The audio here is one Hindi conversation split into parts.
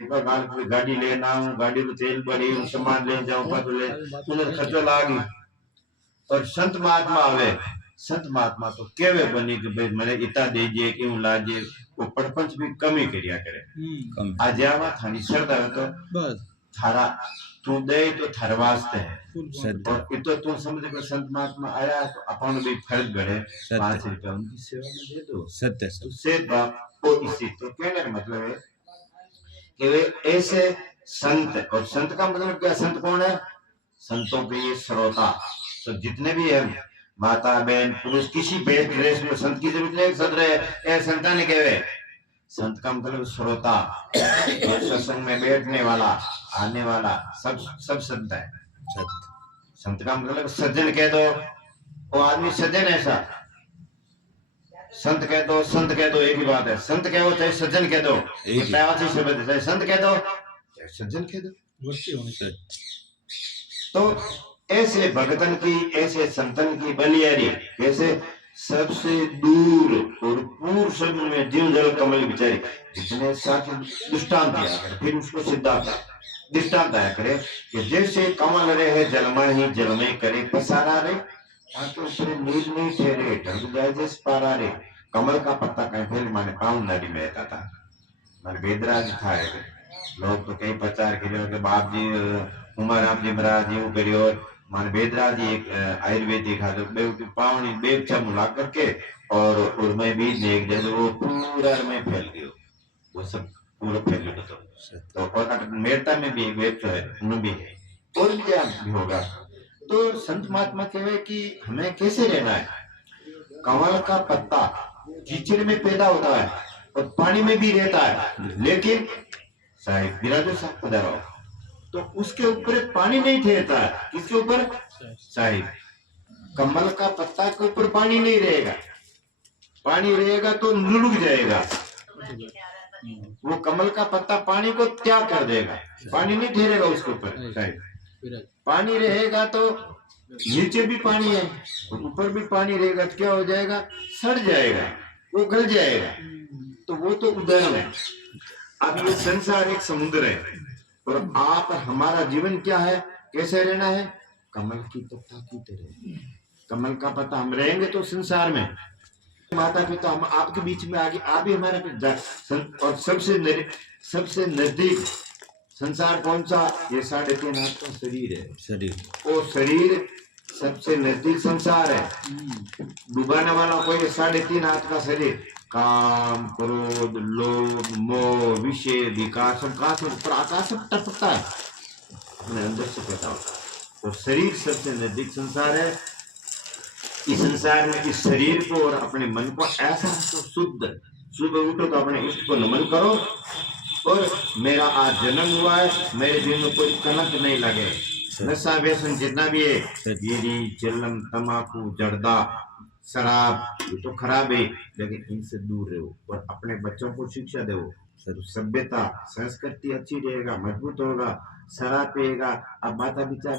गाड़ी लेना हूँ, गाड़ी में तेल बढ़ी, सामान ले जाऊँ, ले उधर खर्चा लागी। और संत महात्मा आवे, संत महात्मा तो केवे बनी कि भाई मैंने इतना दीजिए क्यों लाजिए, वो परपंच भी कम ही करिया करे। आज आवा थानी श्रद्धा है तो बस थारा तू दे तो थार वास्ते है, और इतो तू समझ कर संत महात्मा आया तो अपन भी फर्ज बढ़े, 5 रुपया उनकी सेवा में दे दो। सत्य तो से बाप को इसी तो कहने का मतलब है कि वे ऐसे संत, और संत का मतलब क्या, संत कौन है? संतों के ये श्रोता, तो जितने भी है माता बहन पुरुष किसी वेश ड्रेस में संत की जरूरत नहीं, सद रहे संतान कहवे। संत का मतलब श्रोता, सत्संग में बैठने वाला, आने वाला, सब सब संत है। संत का मतलब सज्जन कह दो, वो आदमी सज्जन ऐसा, संत कह दो संत कह दो एक ही बात है। संत कहो चाहे सज्जन कह दो, शब्द चाहे संत कह दो चाहे सज्जन कह दो। तो ऐसे भगतन की, ऐसे संतन की बलियारी, कैसे सबसे दूर और पूर्व शब्द में जीव जल कमल बिचारी, जितने साथ दृष्टांत दिया करे, फिर उसको सिद्धांत दृष्टांत आया करे कि जैसे कमल रहे जलमा ही जलमे करे पसारा रे, ताकि ऊपर नील नहीं ठहरे ढंग जाए जैसे पारा रे। कमल का पत्ता कहीं फैल माने पाउन नदी में रहता था, माने बेदराज था। लोग तो कई प्रचार करियो के बाप जी उमाराम जी महाराज जी करियो, माने बेदराज जी एक आयुर्वेदिक खाते बे पावनी बेग चमुला करके और उर्मे बीज एक जैसे वो पूरा में फैल गयो, वो सब पूरा फैल गयो। तो और मेरता में भी एक वेब है, उनमें भी है, और भी होगा। तो संत महात्मा कहे कि हमें कैसे रहना है। कमल का पत्ता कीचड़ में पैदा होता है और पानी में भी रहता है, लेकिन साहिब बिराजो साहब पधारो तो उसके ऊपर पानी नहीं ठहरता है। किसके ऊपर? साहिब कमल का पत्ता के ऊपर पानी नहीं रहेगा, पानी रहेगा तो लुढ़क जाएगा। वो कमल का पत्ता पानी को त्याग कर देगा, पानी नहीं ठहरेगा उसके ऊपर। साहिब पानी रहेगा तो नीचे भी पानी है, ऊपर भी पानी रहेगा तो क्या हो जाएगा? सड़ जाएगा, वो गल जाएगा। तो वो तो उदाहरण है। अब ये संसार एक समुद्र है, और आप हमारा जीवन क्या है, कैसे रहना है? कमल की पत्ता की तरह। कमल का पत्ता हम रहेंगे तो संसार में, माता पिता हम आपके बीच में आगे, आप भी हमारे और सबसे नजदीक संसार कौन सा? ये 3.5 हाथ का शरीर है। शरीर, वो शरीर सबसे नजदीक संसार है। डुबाने वाला कोई 3.5 हाथ का शरीर, काम क्रोध लोभ मोह विषय विकार सब का ऊपर आकाश सब टपकता है, अपने अंदर से पैदा होता है। और शरीर सबसे नजदीक संसार है। इस संसार में इस शरीर को और अपने मन को ऐसा तो शुद्ध, सुबह उठो तो अपने इष्ट को नमन करो, और मेरा आज जन्म हुआ है, मेरे जीवन में कोई कलंक नहीं लगे। नशा व्यसन जितना भी है, बीड़ी चिल्लम तम्बाकू जर्दा शराब, ये तो खराब है, लेकिन इनसे दूर रहो और अपने बच्चों को शिक्षा दो। सभ्यता संस्कृति अच्छी रहेगा, मजबूत होगा। शराब पिएगा, अब माता पिता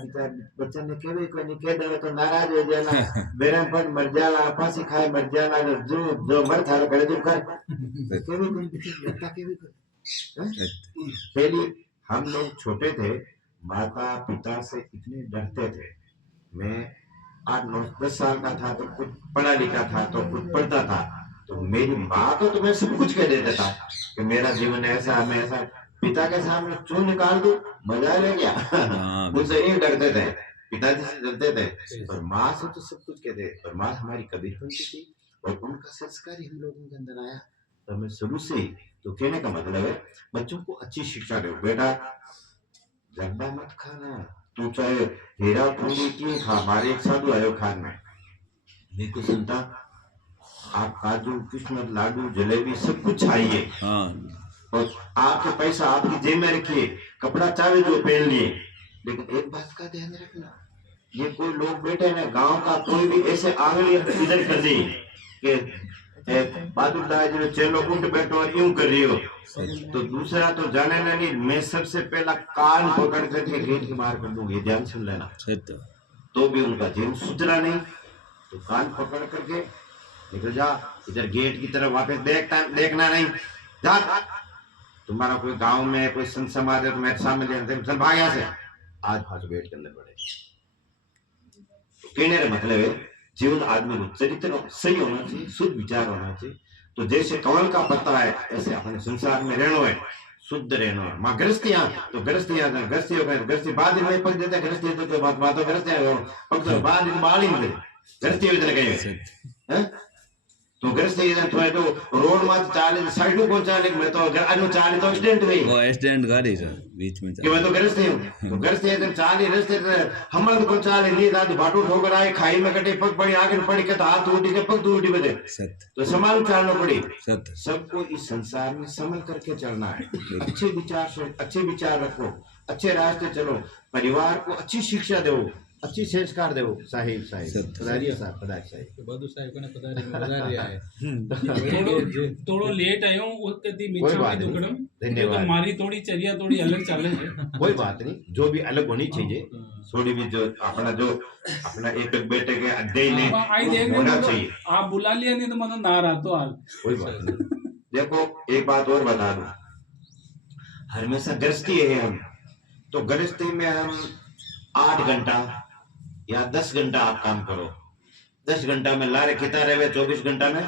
बच्चा ने केवे को नहीं कह दे तो नाराज हो जाना, बेरमपन मर जाला, फांसी खाए मर जाना, जो मर थारो करे जो कर केवे को पहली हम लोग छोटे थे, माता पिता से इतने डरते थे। मैं 8-9-10 साल का था तो कुछ पढ़ा लिखा था तो कुछ पढ़ता था, तो मेरी माँ को तो मैं सब कुछ कह देता था कि मेरा जीवन ऐसा है, मैं ऐसा। पिता के सामने चून निकाल दो, मजा ले गया। मुझसे नहीं डरते थे, पिताजी से डरते थे, और माँ से तो सब कुछ कहते। और माँ हमारी कबीर बनती थी, और उनका संस्कार ही हम लोगों के अंदर आया। तो मैं शुरू से, तो कहने का मतलब है बच्चों को अच्छी शिक्षा दो। बेटा जर्दा मत खाना, तू चाहे हीरा पूरी की खा। हमारे एक साधु आयो खान में, मेरे को सुनता आप काजू किस्मत लाडू जलेबी सब कुछ चाहिए, और आपके पैसा आपकी जेब में रखिए, कपड़ा चाहे जो पहन लिए, लेकिन एक बात का ध्यान रखना, ये कोई लोग बैठे ना गांव का, कोई भी ऐसे आंगली इधर कर दी कि बहादुर जो चलो उठ बैठो और यूं कर रही हो, तो दूसरा तो जाने ना नहीं, मैं सबसे पहला कान पकड़ करके गेट के बाहर कर दूंगी, ध्यान सुन लेना। तो भी उनका जीवन सुधरा नहीं, तो कान पकड़ करके निकल जा, इधर गेट की तरफ वापस देखना नहीं जा। तुम्हारा कोई गांव में कोई संत समाज है, तुम्हारे सामने जानते चल भाग यहाँ से, आज पांच वेट के अंदर पड़े। तो कहने का मतलब है जीवन आदमी को चरित्र सही होना चाहिए, शुद्ध विचार होना चाहिए। तो जैसे कमल का पत्ता है ऐसे अपने संसार में रहना है, शुद्ध रहना है। माँ गृहस्थियां तो गृहस्थियां गृहस्थी हो गए, गृहस्थी बाद में पक देता, गृहस्थी तो कोई बात तो गृहस्थियां पक तो बाद में बाल ही नहीं गृहस्थी हो इतने कहीं तो गृहस्थी इधर थोड़े तो रोड में चाले साइड को चाले मैं तो अगर अनु चाले तो स्टैंड हुई वो स्टैंड गाड़ी सर बीच में कि मैं तो गृहस्थी हूं, तो गृहस्थी इधर चाले रास्ते हम तो को चाले नहीं दादू बाटू ठोकर आए खाई में कटे पग पड़ी आगे पड़ी के हाथ टूटी के पग टूटी बजे सत्य तो संभाल चलना पड़ी। सत्य सबको इस संसार में संभल करके चलना है। अच्छे विचार से अच्छे विचार रखो, अच्छे रास्ते चलो, परिवार को अच्छी शिक्षा दो, अच्छी संस्कार दो। साहिब साहिब पधारिए साहब, पधार साहिब બધું સાહેબ કોને પધારી આયા થોડો લેટ આયો वो कदी मीठा में दुखड़म धन्यवाद। मारी थोड़ी चर्या थोड़ी अलग चाले है। कोई बात नहीं, जो भी अलग होनी चाहिए थोड़ी भी, जो अपना एक बेटे के अध्याय ने आई देख होना चाहिए। आप बुला लिया नहीं तो मनो ना रहा तो आज कोई बात नहीं। देखो एक बात और बता दूं, हमेशा गृहस्थी है हम, तो गृहस्थी में हम 8 घंटा या 10 घंटा आप काम करो, 10 घंटा में लारे किता रहे 24 घंटा में